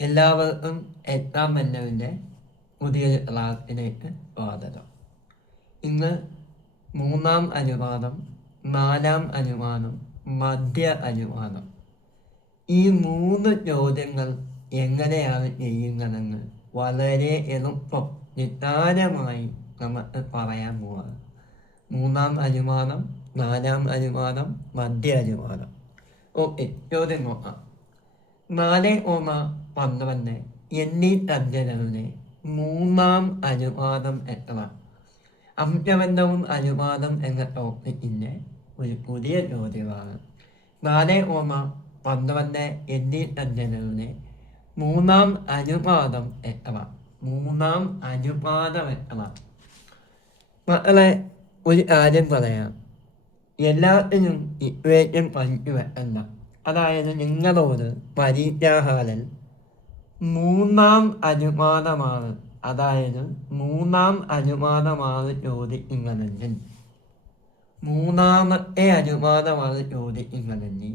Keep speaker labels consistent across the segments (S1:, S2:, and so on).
S1: എല്ലാവർക്കും എട്ടാം ബന്ധവിന്റെ പുതിയ ക്ലാസ്സിലേക്ക് സ്വാഗതം. ഇന്ന് മൂന്നാം അനുവാദം നാലാം അനുവാദം മധ്യ അനുവാദം. ഈ മൂന്ന് ചോദ്യങ്ങൾ എങ്ങനെയാണ് ചെയ്യുന്നതെന്ന് വളരെ എളുപ്പം നിസ്സാരമായി നമുക്ക് പറയാൻ പോവാണ്. മൂന്നാം അനുവാദം നാലാം അനുവാദം മധ്യ അനുവാദം. ഓക്കെ ചോദ്യം നോക്കാം. നാല് ഓമ പന്ത്രണ്ട് എന്നീ സംഖ്യകളുടെ മൂന്നാം അനുവാദം എത്ര അംശബന്ധവും അനുവാദം എന്ന ടോപ്പിക്കിന്റെ ഒരു പുതിയ ചോദ്യമാണ് നാലേ ഓമ പന്ത്രണ്ട് എന്നീ സംഖ്യകളുടെ മൂന്നാം അനുവാദം എത്ര മൂന്നാം അനുവാദം എത്ര മക്കളെ ഒരു കാര്യം പറയാം. എല്ലാത്തിനും ഇക്വേഷൻ പഠിച്ചു വെക്കണ്ട. അതായത് നിങ്ങളോട് പരിത്യാഹാരൻ മൂന്നാം അനുമാനമാണ് അതായത് മൂന്നാം അനുപാതമാണ് ചോദിക്കുന്നതെങ്കിൽ മൂന്നാമത്തെ അനുപാതമാണ് ചോദിക്കുന്നതെങ്കിൽ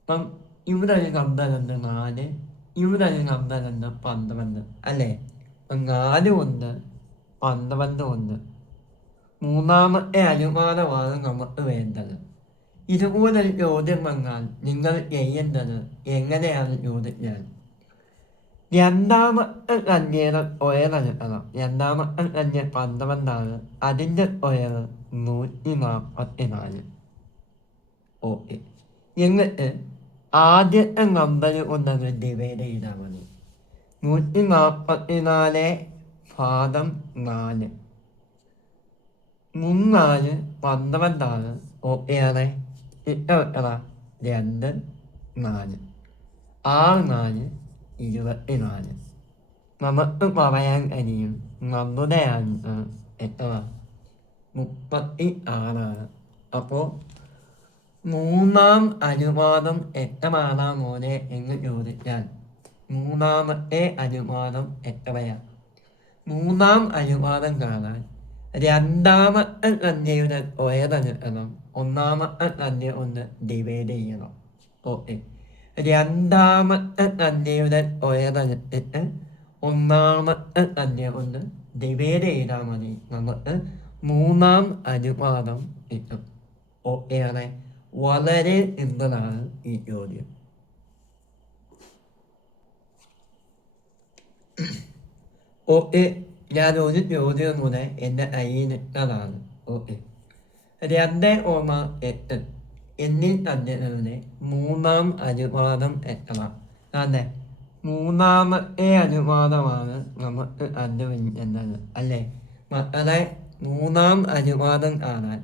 S1: ഇപ്പം ഇവിടെ ഒരു കമ്പലുണ്ട് നാല് ഇവിടെ ഒരു കമ്പലുണ്ട് പന്ത്രണ്ട് അല്ലേ? ഇപ്പം നാല് ഉണ്ട് പന്ത്രണ്ട് ഉണ്ട്. മൂന്നാമത്തെ അനുമാനമാണ് നമുക്ക് വേണ്ടത്. ഇതുപോലൊരു ചോദ്യം വന്നാൽ നിങ്ങൾ ചെയ്യേണ്ടത് എങ്ങനെയാണ് ചോദിക്കാൻ രണ്ടാമത്തെ കന്യയുടെ ഒയറെടുക്കണം രണ്ടാമത്തെ കന്യ പന്ത്രണ്ടാണ് അതിന്റെ ഒയർ നൂറ്റി നാൽപ്പത്തി നാല് ഓക്കെ. എന്നിട്ട് ആദ്യത്തെ നമ്പർ കൊണ്ടത് ഡിവൈഡ് ചെയ്താൽ മതി. നൂറ്റി നാൽപ്പത്തി നാല് ഭാഗം നാല്. മൂന്നാൽ പന്ത്രണ്ടാണ് ഓക്കെയാണ് വെക്കണ രണ്ട് നാല്. ആറ് നാല്. ഇരുപത്തി നാല്. നമുക്ക് പറയാൻ കഴിയും. നമ്മുടെ ആൻസർ എത്ര മുപ്പത്തി ആറാണ്. അപ്പോൾ മൂന്നാം അനുപാതം എത്രയാണ് മോനെ എന്ന് ചോദിച്ചാൽ മൂന്നാമത്തെ അനുപാതം എത്രയാണ് മൂന്നാം അനുപാതം കാണാൻ രണ്ടാമത്തെ സംഖ്യയുടെ ഉയരെടുക്കണം ഒന്നാമത്തെ സംഖ്യ ഒന്ന് ഡിവൈഡ് ചെയ്യണം. ഓക്കെ രണ്ടാമത്തെ സംഖ്യയുടെ ഉയരെടുത്തിട്ട് ഒന്നാമത്തെ സംഖ്യ ഒന്ന് ഡിവൈഡ് ചെയ്താൽ മതി. നമുക്ക് മൂന്നാം അനുപാതം കിട്ടും. ഓക്കെയാണ് വളരെ സിമ്പിളാണ് ഈ ചോദ്യം? ഓക്കെ ഞാൻ ഒരു ചോദ്യം കൂടെ എന്റെ കയ്യിലിട്ടതാണ് ഓക്കെ. രണ്ട് ഓമ എട്ട്. എന്നീ സംഖ്യകളുടെ മൂന്നാം അനുപാതം എത്ര? അതെ. മൂന്നാമത്തെ അനുപാതമാണ് നമുക്ക് കണ്ടുപിടിക്കേണ്ടത് അല്ലേ? മക്കളെ മൂന്നാം അനുപാതം കാണാൻ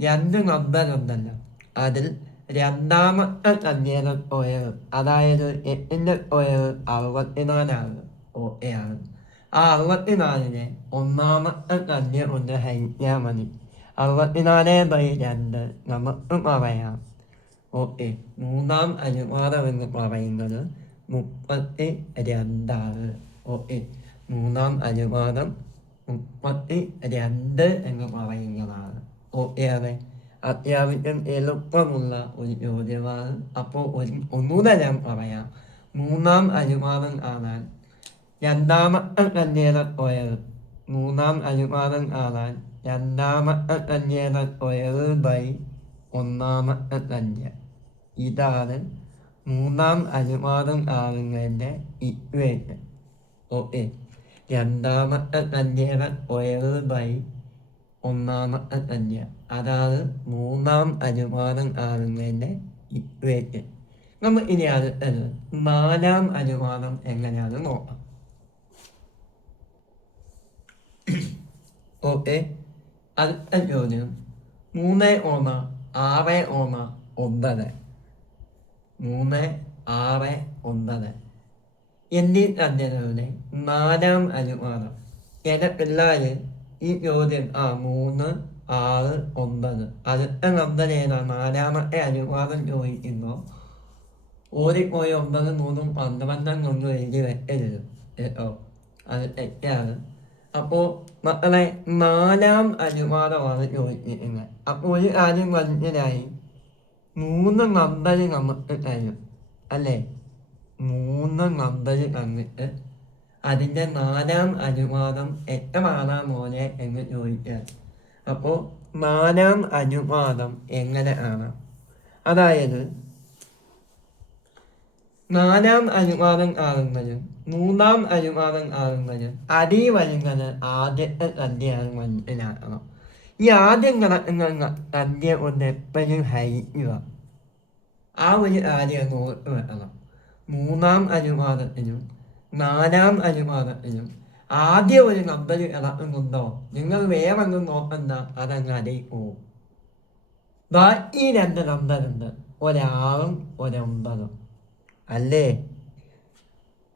S1: രണ്ട് നമ്പറുണ്ടല്ലോ അതിൽ രണ്ടാമത്തെ സംഖ്യയുടെ ഉയർ അതായത് എട്ടിന്റെ ഉയർ അറുപത്തിനാലാണ്. ഓക്കെ ആ അറുപത്തിനാലിനെ ഒന്നാമത്തെ കല്ല് കൊണ്ട് ഹരിച്ചാൽ മതി. അറുപത്തിനാല് ബൈ രണ്ട് നമുക്ക് പറയാം. ഓക്കെ മൂന്നാം അനുപാതം എന്ന് പറയുന്നത് മുപ്പത്തി രണ്ടാണ്. ഓക്കെ മൂന്നാം അനുപാതം മുപ്പത്തി രണ്ട് എന്ന് പറയുന്നതാണ്. ഓക്കെ അതെ അത്യാവശ്യം എളുപ്പമുള്ള ഒരു ചോദ്യമാണ്. അപ്പോൾ ഒരു ഒന്നുകൂടെ ഞാൻ പറയാം. മൂന്നാം അനുപാതം കാണാൻ രണ്ടാമത്തെ കന്യയുടെ പോയത്. മൂന്നാം അനുപാതം കാണാൻ രണ്ടാമത്തെ കന്യയുടെ പോയത് ബൈ. ഒന്നാമത്തെ കന്യ. ഇതാണ് മൂന്നാം അനുപാതം കാണുന്നതിന്റെ ഇക്വേഷൻ ഓക്കെ രണ്ടാമത്തെ കന്യയുടെ കൊയർ ബൈ. ഒന്നാമത്തെ കന്യ. അതാണ് മൂന്നാം അനുപാതം കാണുന്നതിന്റെ ഇക്വേഷൻ നമ്മൾ ഇനി അടുത്തത് നാലാം അനുപാതം എങ്ങനെയാണ് നോക്കാം. ഓക്കെ അടുത്ത ചോദ്യം മൂന്ന് ഒന്ന് ആറ് ഒന്ന് ഒമ്പത് മൂന്ന് ആറ് ഒമ്പത് എന്നീ സംഖ്യകളുടെ നാലാം അനുമാനം പിള്ളേർ ഈ ചോദ്യം ആ മൂന്ന് ആറ് ഒമ്പത് അടുത്ത നമ്പർ ഏതാ നാലാമത്തെ അനുവാദം ചോദിക്കുമ്പോൾ ഓടിപ്പോയി ഒമ്പത് മൂന്നും പന്ത്രണ്ടും കൊണ്ട് എഴുതി വെക്കരുത് കേട്ടോ അത് തെറ്റാണ് അപ്പോൾ മക്കളെ നാലാം അനുവാദമാണ് ചോദിച്ചിരിക്കുന്നത് അപ്പോൾ കാര്യം മനസ്സിലായി മൂന്ന് നമ്പർ നമുക്ക് തരും അല്ലേ? മൂന്ന് നമ്പർ തന്നിട്ട് അതിന്റെ നാലാം അനുവാദം എത്ര മാറാം മോനെ എന്ന് ചോദിക്കാൻ അപ്പോൾ നാലാം അനുവാദം എങ്ങനെ ആണ്? അതായത് നാലാം അനുവാദം ആകുന്നത് മൂന്നാം അനുപാതം ആകുന്നത് അതേ വരുന്നത് ആദ്യത്തെ തന്നെയാണ് മനസ്സിലാക്കണം ഈ ആദ്യം കിടക്കുന്ന സദ്യ ഒന്ന് എപ്പോഴും ഹരിക്കുക. ആ ഒരു കാര്യം നോക്കി വെക്കണം. മൂന്നാം അനുപാതത്തിനും നാലാം അനുപാതത്തിനും ആദ്യ ഒരു നമ്പർ കിടക്കുന്നുണ്ടോ നിങ്ങൾ വേറൊന്നും നോക്കണ്ട അതങ്ങ് അതേ പോവും. ബാക്കി രണ്ട് നമ്പറുണ്ട് ഒരാളും ഒരൊമ്പതും. അല്ലേ?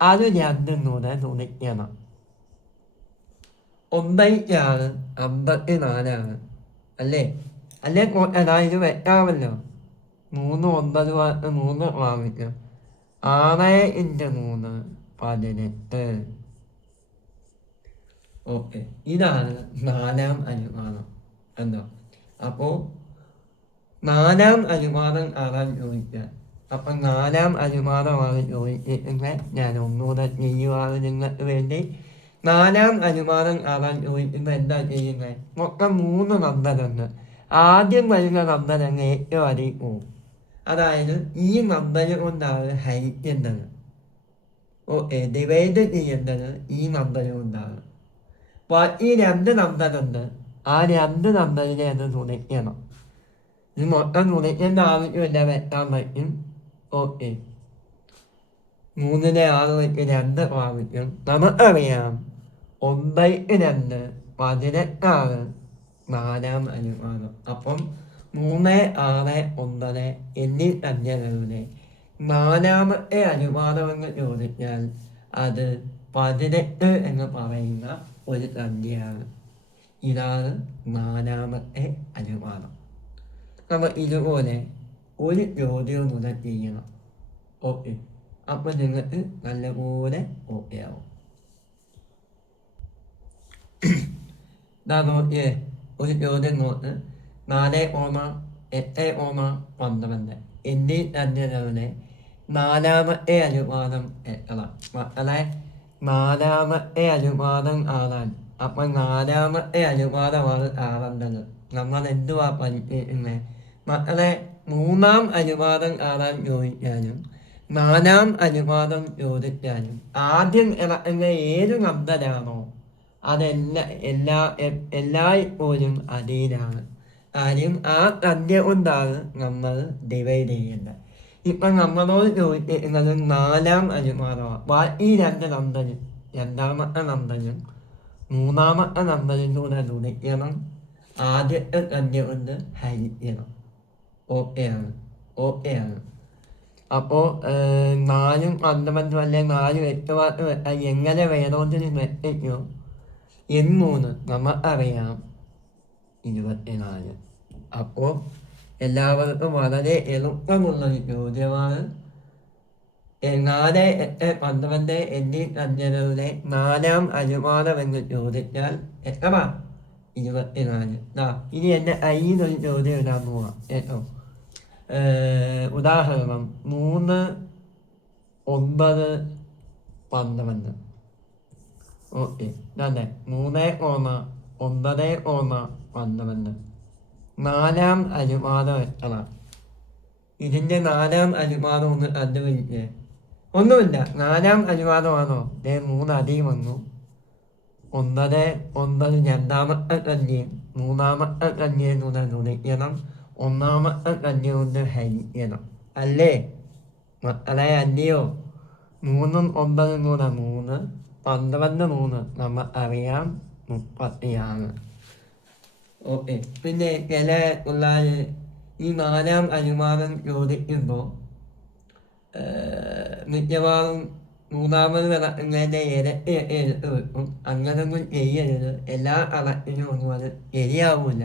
S1: അത് ഞാൻ കൂടെ തുണിക്കണം ഒമ്പതിനാണ് അമ്പത്തി നാലാണ് അല്ലേ അല്ലേ എടാ ഇത് വെക്കാമല്ലോ. മൂന്ന് ഒമ്പത് മൂന്ന് വാങ്ങിക്കും. ആറ് ഇന്റു മൂന്ന് പതിനെട്ട്. ഓക്കെ ഇതാണ് നാലാം അനുമാനം എന്തോ അപ്പോൾ നാലാം അനുമാനം ആരാൻ ചോദിക്കാൻ? അപ്പം നാലാം അനുമാനമാണ് ചോദിച്ചിരിക്കുന്നത് ഞാൻ ഒന്നുകൂടെ ചെയ്യുവാണ് നിങ്ങൾക്ക് വേണ്ടി. നാലാം അനുമാനം ആവാൻ ചോദിക്കുമ്പോൾ എന്താ ചെയ്യുന്നത് മൊത്തം മൂന്ന് നമ്പറുണ്ട് ആദ്യം വരുന്ന നമ്പർ അങ്ങ് ഏറ്റവും അധികം പോകും. അതായത് ഈ നമ്പർ കൊണ്ടാണ് ഹരിക്കേണ്ടത് ഓക്കെ ഡിവൈഡ് ചെയ്യേണ്ടത് ഈ നമ്പർ കൊണ്ടാണ്. ഈ രണ്ട് നമ്പറുണ്ട് ആ രണ്ട് നമ്പറിനെ അത് തുണയ്ക്കണം. ഇത് മൊത്തം തുണയ്ക്കേണ്ട ആവശ്യമില്ല വെക്കാൻ പറ്റും. ഓക്കെ. മൂന്നിനെ ആറ് വെച്ച് രണ്ട് പ്രാവശ്യം നമുക്കറിയാം. ഒമ്പതിക്ക് രണ്ട് പതിനെട്ടാറ് നാലാം അനുമാനം അപ്പം മൂന്ന് ആറ് ഒമ്പത് എന്നീ സംഖ്യകളുടെ നാലാമത്തെ അനുമാനമെന്ന് ചോദിച്ചാൽ അത് പതിനെട്ട് എന്ന് പറയുന്ന ഒരു സംഖ്യയാണ്. ഇതാണ് നാലാമത്തെ അനുമാനം നമ്മൾ ഇതുപോലെ ഒരു ചോദ്യവും ചെയ്യണം. ഓക്കെ. അപ്പം നിങ്ങൾക്ക് നല്ലപോലെ ഓക്കെ ആവും. നോക്കിയേ. ഒരു ചോദ്യം നോക്ക്. നാല് ഓമ എട്ട് ഓമ പന്ത്രണ്ട്. എന്നീ സംഖ്യകളുടെ നാലാമത്തെ അനുപാതം എത്ര മക്കളെ നാലാമത്തെ അനുപാതം ആറാൻ അപ്പം നാലാമത്തെ അനുപാതമാണ് ആറേണ്ടത് നമ്മൾ എന്തുവാ പഠിക്കുന്നത് മക്കളെ മൂന്നാം അനുവാദം കാണാൻ ചോദിക്കാനും നാലാം അനുവാദം ചോദിക്കാനും. ആദ്യം ഇറങ്ങുന്ന ഏത് നമ്പരാണോ അതെല്ലാ എല്ലാ എല്ലായ്പ്പോഴും അതിലാണ് കാര്യം ആ സംഖ്യ കൊണ്ടാണ് നമ്മൾ ഡിവൈഡ് ചെയ്യേണ്ടത്. ഇപ്പം നമ്മളോട് ചോദിക്കുന്നത് നാലാം അനുമാനമാണ് ബാക്കി രണ്ട് നമ്പരും രണ്ടാമത്തെ നമ്പരും മൂന്നാമത്തെ നമ്പരും കൂടെ ഗുണിക്കണം ആദ്യത്തെ സംഖ്യ കൊണ്ട് ഹരിക്കണം. ഓക്കെയാണ് ആണ് അപ്പോൾ നാലും പന്ത്രണ്ടും അല്ലെ? നാലും എട്ട് വെച്ചാൽ എങ്ങനെ വേണമെന്ന് വെട്ടിക്കോ എൻ മൂന്ന് നമുക്കറിയാം ഇരുപത്തിനാല്. അപ്പോൾ എല്ലാവർക്കും വളരെ എളുപ്പമുള്ള ഒരു ചോദ്യമാണ്. എ, നാല് എട്ട് പന്ത്രണ്ട് എന്നീ സംഖ്യകളുടെ നാലാം അനുമാനം ചോദിച്ചാൽ എത്ര? ഇരുപത്തിനാല്. ഇനി എന്റെ കയ്യിലൊരു ചോദ്യം ഇടാൻ പോവാം. കേട്ടോ? ഉദാഹരണം മൂന്ന് ഒമ്പത് പന്ത്രണ്ട്. ഓക്കെ. അതെ മൂന്ന് ഒന്ന് ഒമ്പത് ഒന്ന് പന്ത്രണ്ട്. നാലാം അനുപാതം എത്ര ഇതിന്റെ നാലാം അനുപാതം ഒന്ന് കണ്ടുപിടിക്കേ ഒന്നുമില്ല. നാലാം അനുപാതമാണോ ദേ മൂന്ന് അടിയും വന്നു. ഒമ്പത് ഒമ്പത് രണ്ടാമത്തെ കഞ്ഞി മൂന്നാമത്തെ കഞ്ഞി കൂടെ ഗുണിക്കണം. ഒന്നാമത്തെ കഞ്ഞി കൊണ്ട് ഹരിക്കണം അല്ലേ മക്കളെ അല്ലയോ മൂന്നും ഒമ്പതും കൂടെ മൂന്ന് പന്ത്രണ്ട് മൂന്ന് നമ്മൾ അറിയാം മുപ്പത്തിയാണ് ഓക്കെ പിന്നെ ചില പിള്ളേർ ഈ നാലാം അനുമാനം ചോദിക്കുമ്പോൾ മിക്കവാറും മൂന്നാമത് കിടക്കുന്നതിന്റെ ഇരട്ടിയൊക്കെ എടുത്ത് വെക്കും അങ്ങനൊന്നും ചെയ്യരുത് എല്ലാ കണക്കിനും ഒന്നും അത് ശരിയാവില്ല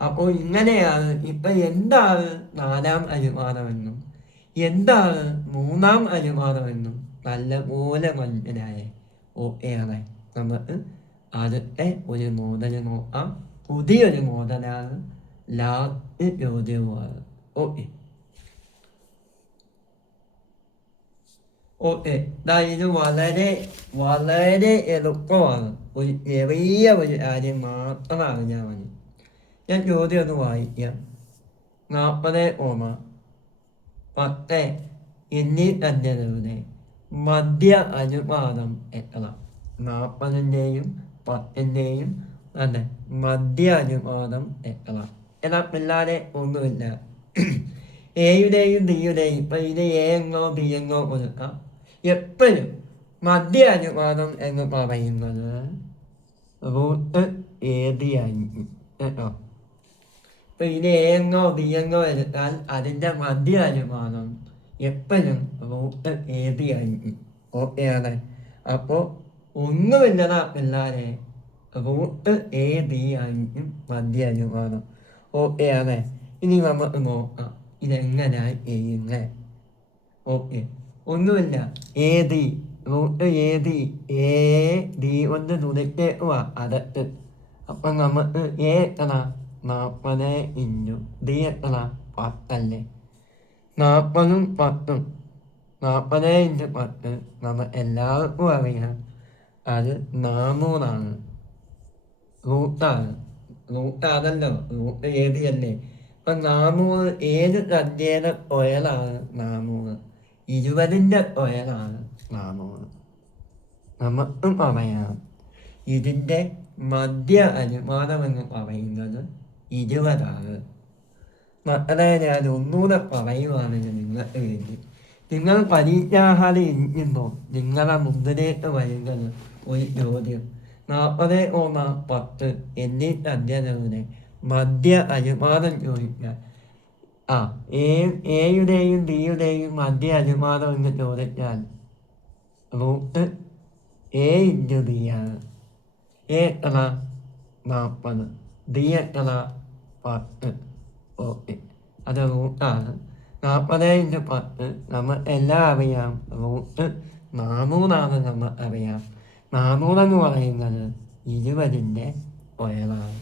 S1: അപ്പോൾ ഇങ്ങനെയാണ് ഇപ്പം എന്താണ് നാലാം അനുമാനമെന്നും എന്താണ് മൂന്നാം അനുമാനമെന്നും നല്ലപോലെ മനസ്സിലായേ ഓക്കെയാണ് നമുക്ക് അടുത്ത ഒരു മോഡൽ നോക്കാം പുതിയൊരു മോഡലാണ് ലാസ്റ്റ് ചോദ്യവുമാണ് ഓക്കെ ഓക്കെ ഇത് വളരെ വളരെ എളുപ്പമാണ്. ഒരു ചെറിയ ഒരു കാര്യം മാത്രം അറിഞ്ഞാൽ മതി. ഞാൻ ചോദ്യം ഒന്ന് വായിക്കാം. നാൽപ്പത് ഓമ. പത്ത് എന്നീ സംഖ്യകളുടെ മധ്യ അനുപാതം എത്ര നാൽപ്പതിന്റെയും പത്തിന്റെയും അതെ മധ്യ അനുപാതം എത്ര എന്നാ പിള്ളേരെ ഒന്നുമില്ല. എയുടെയും ഡിയുടെയും ഇപ്പം ഇത് എ എന്നോ ബി എന്നോ കൊടുക്കാം. എപ്പോഴും മധ്യ അനുപാതം എന്ന് പറയുന്നത് റൂട്ട് ആയിരിക്കും കേട്ടോ ഇപ്പം ഇത് എ എന്നോ ബി എന്നോ എടുത്താൽ അതിന്റെ മധ്യ അനുപാതം എപ്പോഴും റൂട്ട് എ ഡി ആയിരിക്കും ഓക്കെയാണ് അപ്പോൾ ഒന്നുമില്ലതാ പിള്ളേരെ. റൂട്ട് മധ്യ അനുപാതം ഓക്കെയാണ് ഇനി നമുക്ക് നോക്കാം. ഇതെങ്ങനെയാണ് ചെയ്യുന്നത് ഓക്കെ ഒന്നുമില്ല. D root A A D കൊണ്ട് തുടക്കുക അകത്ത് അപ്പം നമുക്ക് എത്ര നാൽപ്പത് ഇന്റു ഡി എത്ര പത്തല്ലേ? നാൽപ്പതും പത്തും. നാൽപ്പത് ഇന്റു പത്ത് നമ്മൾ എല്ലാവർക്കും അറിയാം അത് നാനൂറാണ് റൂട്ടാണ്. റൂട്ടാണല്ലോ റൂട്ട് ഏത് അല്ലേ അപ്പം നാനൂറ് ഏത് സദ്യയുടെ ഒയലാണ് നാനൂറ് ഇരുപതിന്റെ ഒയലാണ് നാനൂറ് നമുക്ക് പറയാം. ഇതിന്റെ മധ്യ അനുമാനമെന്ന് പറയുന്നത് ഇരുപതാണ്. മക്കളെ ഞാൻ ഒന്നുകൂടെ പറയുവാണെങ്കിൽ നിങ്ങൾക്ക് വേണ്ടി. നിങ്ങൾ പരീക്ഷാഹാരം ഇരിക്കുമ്പോൾ നിങ്ങളെ മുമ്പിലേക്ക് വരുന്നത് ഒരു ചോദ്യം. നാൽപ്പത് ഓമ പത്ത് എന്നീ സംഖ്യകളുടെ മധ്യ അനുപാതം ചോദിക്കാൻ ആ എയുടെയും ബിയുടെയും മധ്യ അനുപാതം എന്ന് ചോദിച്ചാൽ റൂട്ട് എ ഇന്റു ബി ആണ്. എ എത്ര? നാൽപ്പത്. ബി എത്ര? പത്ത് ഓക്കെ അത് റൂട്ടാണ് നാൽപ്പത് ഇന്റു പത്ത് നമ്മൾ എല്ലാം അറിയാം റൂട്ട് നാനൂറാണ് നമ്മൾ അറിയാം നാനൂറെന്ന് പറയുന്നത് ഇരുപതിന്റെ ഒയറാണ്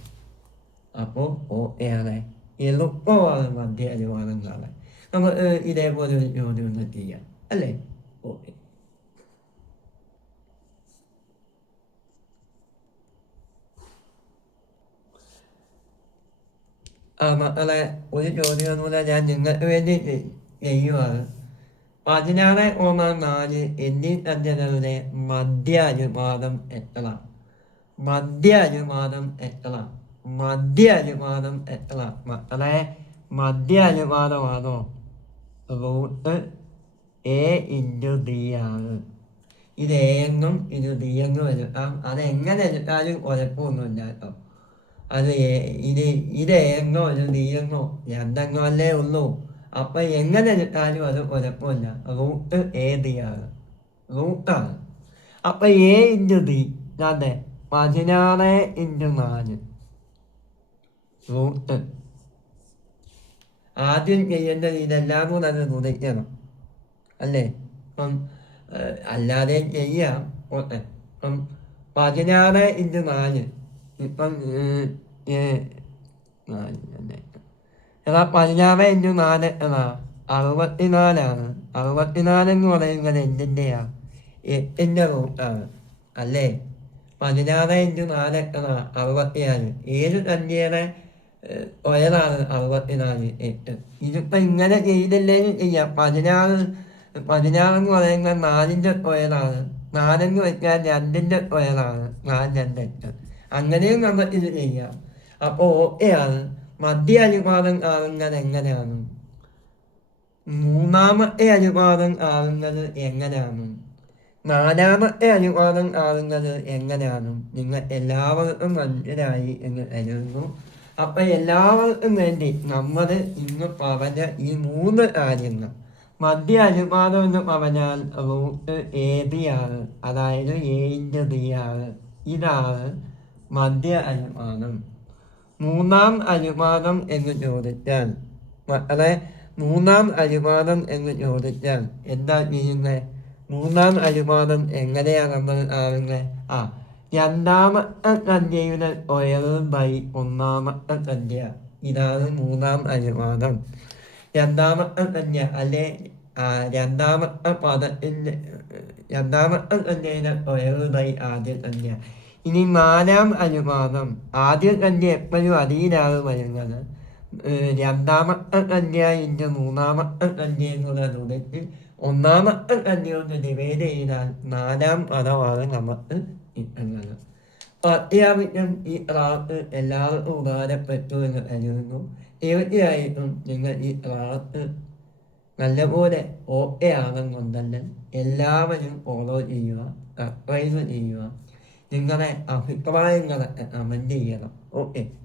S1: അപ്പോൾ ഓക്കെയാണ് എളുപ്പമാണ് മധ്യ അനുമാനം കാണാൻ നമ്മൾ ഇതേപോലെ ഒരു ചോദ്യം ഒന്ന് ചെയ്യാം അല്ലേ ഓക്കെ ആ മക്കളെ ഒരു ചോദ്യം ഒന്നുമില്ല ഞാൻ നിങ്ങൾക്ക് വേണ്ടി ചെയ്യുവാണ്. പതിനാറ് ഒന്നാം നാല് എന്നീ സംഖ്യകളുടെ മധ്യ അനുപാതം എത്ര മധ്യ അനുപാതം എത്ര മധ്യ അനുപാതം എത്ര മക്കളെ മധ്യ അനുപാതമാണോ റൂട്ട് എ ഇന്റു ഡി ആണ്. ഇത് എ എന്നും ഇത് ഡി എന്നും എടുക്കാം അതെങ്ങനെ എടുത്താലും കുഴപ്പമൊന്നുമില്ല കേട്ടോ. അത് ഇത് ഇത് എങ്ങോ ഒരു നീയെങ്ങോ രണ്ടെങ്ങോ അല്ലേ ഉള്ളൂ. അപ്പൊ എങ്ങനെ എടുത്താലും അത് കുഴപ്പമില്ല. റൂട്ട് എ ഡി ആണ്. റൂട്ടാണ്. അപ്പൊ എ ഇന്റു ഡി അതെ പതിനാറ് ഇന്റു നാല്. റൂട്ട്. ആദ്യം ചെയ്യേണ്ടത് ഇതെല്ലാം കൂടെ അത് തുടയ്ക്കണം അല്ലേ? അപ്പം അല്ലാതെ ചെയ്യാം. ഓട്ടെ അപ്പം പതിനാറ് ഇന്റു നാല്. ഇപ്പം എടാ പതിനാറ് ഇന്റു നാല് എടാ അറുപത്തിനാലാണ് അറുപത്തിനാല് എന്ന് പറയുന്നത് എന്തിന്റെയാ എട്ടിന്റെ റൂട്ടാണ് അല്ലേ പതിനാറ് ഇന്റു നാല് എടാ അറുപത്തിനാല്. ഏത് സംഖ്യയുടെ ഒയറാണ് അറുപത്തിനാല്? എട്ട് ഇതിപ്പോൾ ഇങ്ങനെ ചെയ്തില്ലെങ്കിൽ ചെയ്യാം പതിനാറ് പതിനാറെന്ന് പറയുന്നത് നാലിന്റെ ഒയറാണ് നാലെന്ന് വെച്ചാൽ രണ്ടിന്റെ ഒയറാണ് നാല് രണ്ട് എട്ട്. അങ്ങനെയും നമ്മൾ ഇത് ചെയ്യാം. അപ്പോൾ ഓക്കെയാണ് മധ്യ അനുപാതം ആകുന്നത് എങ്ങനെയാണ്? മൂന്നാമത്തെ അനുപാതം ആകുന്നത് എങ്ങനെയാണ്? നാലാമത്തെ അനുപാതം ആകുന്നത് എങ്ങനെയാണ്? നിങ്ങൾ എല്ലാവർക്കും മനസ്സിലായി എന്ന് കരുതുന്നു. അപ്പൊ എല്ലാവർക്കും വേണ്ടി നമ്മൾ ഇന്ന് പറഞ്ഞ ഈ മൂന്ന് കാര്യങ്ങൾ. മധ്യ അനുപാതം എന്ന് പറഞ്ഞാൽ റൂട്ട് എ ബി ആണ്. അതായത് എ ഇന്റു ബി ആണ്. ഇതാണ് മധ്യ അനുമാനം മൂന്നാം അനുമാനം എന്ന് ചോദിച്ചാൽ മക്കളെ മൂന്നാം അനുമാനം എന്ന് ചോദിച്ചാൽ എന്താ ചെയ്യുന്നത് മൂന്നാം അനുമാനം എങ്ങനെയാണ് നമ്മൾ ആവുന്നത് ആ രണ്ടാമത്തെ സന്ധ്യയുടെ ഒയർ ബൈ ഒന്നാമത്തെ സന്ധ്യ ഇതാണ് മൂന്നാം അനുമാനം. രണ്ടാമത്തെ സന്ധ്യ അല്ലെ രണ്ടാമത്തെ പദത്തിന്റെ രണ്ടാമത്തെ കന്യയുടെ ബൈ ആദ്യ കന്യ ഇനി നാലാം അനുവാദം. ആദ്യ കന്യ എപ്പോഴും അതിയിലാണ് വരുന്നത്. രണ്ടാമത്തെ കന്യ ഇന്റെ മൂന്നാമത്തെ കന്യ എന്നുള്ള രൂപത്തിൽ ഒന്നാമത്തെ കന്യകൊണ്ട് ഡിവൈഡ് ചെയ്താൽ നാലാം പദമാണ് നമുക്ക് കിട്ടുന്നത്. അപ്പോൾ അത്യാവശ്യം ഈ ക്ലാസ് എല്ലാവർക്കും ഉപകാരപ്പെട്ടു എന്ന് കരുതുന്നു. തീർച്ചയായിട്ടും നിങ്ങൾ ഈ ക്ലാസ് നല്ലപോലെ ഓക്കെ ആണെന്നുണ്ടെങ്കിൽ എല്ലാവരും ഫോളോ ചെയ്യുക സബ്സ്ക്രൈബ് ചെയ്യുക. നിങ്ങളുടെ അഭിപ്രായങ്ങളൊക്കെ കമന്റ് ചെയ്യണം. ഓക്കെ